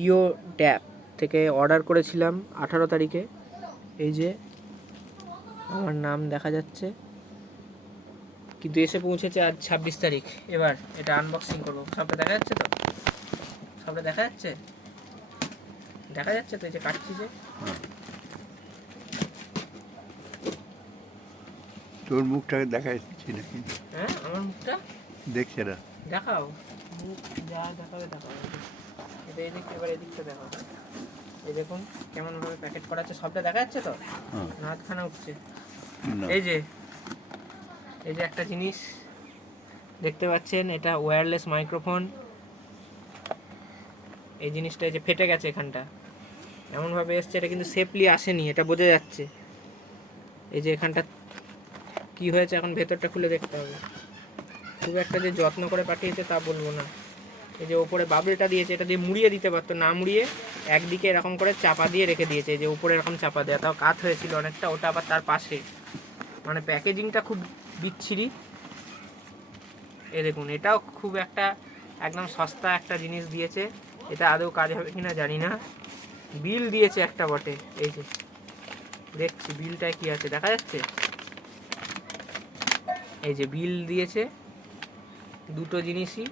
Deo tap থেকে order করেছিলাম 18 তারিখে। এই যে আমার নাম দেখা যাচ্ছে, কিন্তু এসে পৌঁছেছে আজ 26 তারিখ। এবার এটা আনবক্সিং করবো। সবটা দেখা যাচ্ছে তো? সবটা দেখা যাচ্ছে? দেখা যাচ্ছে তো? এই যে কাটছি যে, তোর মুখটাকে দেখা যাচ্ছে না কিন্তু। হ্যাঁ আমার মুখটা দেখছে না। দেখাও, মুখ যা দেখাবে দেখাও। এটা এদিক, এবার এদিকটা দেখাও। এই দেখুন কেমনভাবে প্যাকেট করা আছে, সবটা দেখা যাচ্ছে তো? না হাতখানা উঠছে। না। এই যে, এই যে একটা জিনিস দেখতে পাচ্ছেন, এটা ওয়্যারলেস মাইক্রোফোন। এই জিনিসটা এই যে ফেটে গেছে এখানটা, এমনভাবে এসছে, এটা কিন্তু সেফলি আসেনি, এটা বোঝা যাচ্ছে। এই যে এখানটা কি হয়েছে, এখন ভেতরটা খুলে দেখতে হবে। খুব একটা যে যত্ন করে পাঠিয়েছে তা বলবো না। এই যে ওপরে বাবলটা দিয়েছে, এটা দিয়ে মুড়িয়ে দিতে পারতো, না মুড়িয়ে একদিকে এরকম করে চাপা দিয়ে রেখে দিয়েছে। এই যে উপরে এরকম চাপা দেওয়া, তাও কাত হয়েছিল অনেকটা, ওটা আবার তার পাশে। মানে প্যাকেজিংটা খুব বিচ্ছিরি। এই দেখুন, এটাও খুব একটা একদম সস্তা একটা জিনিস দিয়েছে। এটা আদৌ কাজ হবে কিনা জানি না। বিল দিয়েছে একটা বটে, এই যে দেখছি বিলটায় কি আছে, দেখা যাচ্ছে? এই যে বিল দিয়েছে, দুটো জিনিসই,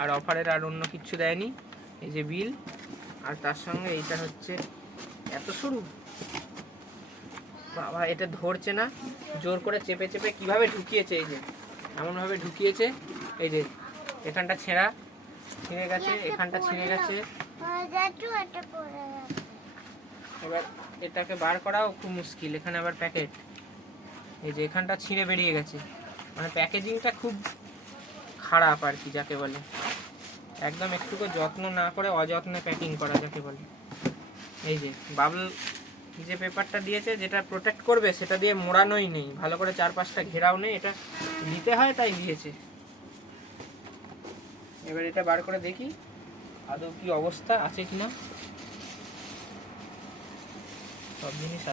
আর অফারের আর অন্য কিচ্ছু দেয়নি। এই যে বিল, আর তার সঙ্গে এইটা হচ্ছে এত সরু, বাবা এটা ধরছে না, জোর করে চেপে চেপে কিভাবে ঢুকিয়েছে। এই যে এমনভাবে ঢুকিয়েছে, এই যে এখানটা ছেঁড়া, ছিঁড়ে গেছে, এখানটা ছিঁড়ে গেছে। এবার এটাকে বার করাও খুব মুশকিল। এখানে আবার প্যাকেট, এই যে এখানটা ছিঁড়ে বেরিয়ে গেছে। মানে প্যাকেজিংটা খুব খারাপ আর কি, যাকে বলে একদম একটুকু যত্ন না করে অযত্নে প্যাকিং করা, যাকে বলে। এই যে বাবল যে পেপারটা দিয়েছে, যেটা প্রোটেক্ট করবে, সেটা দিয়ে মোড়ানোই নেই, ভালো করে চারপাশটা ঘেরাও নেই, এটা দিতে হয় তাই দিয়েছে। এবার এটা বার করে দেখি আদৌ কি অবস্থা আছে কিনা। সব জিনিস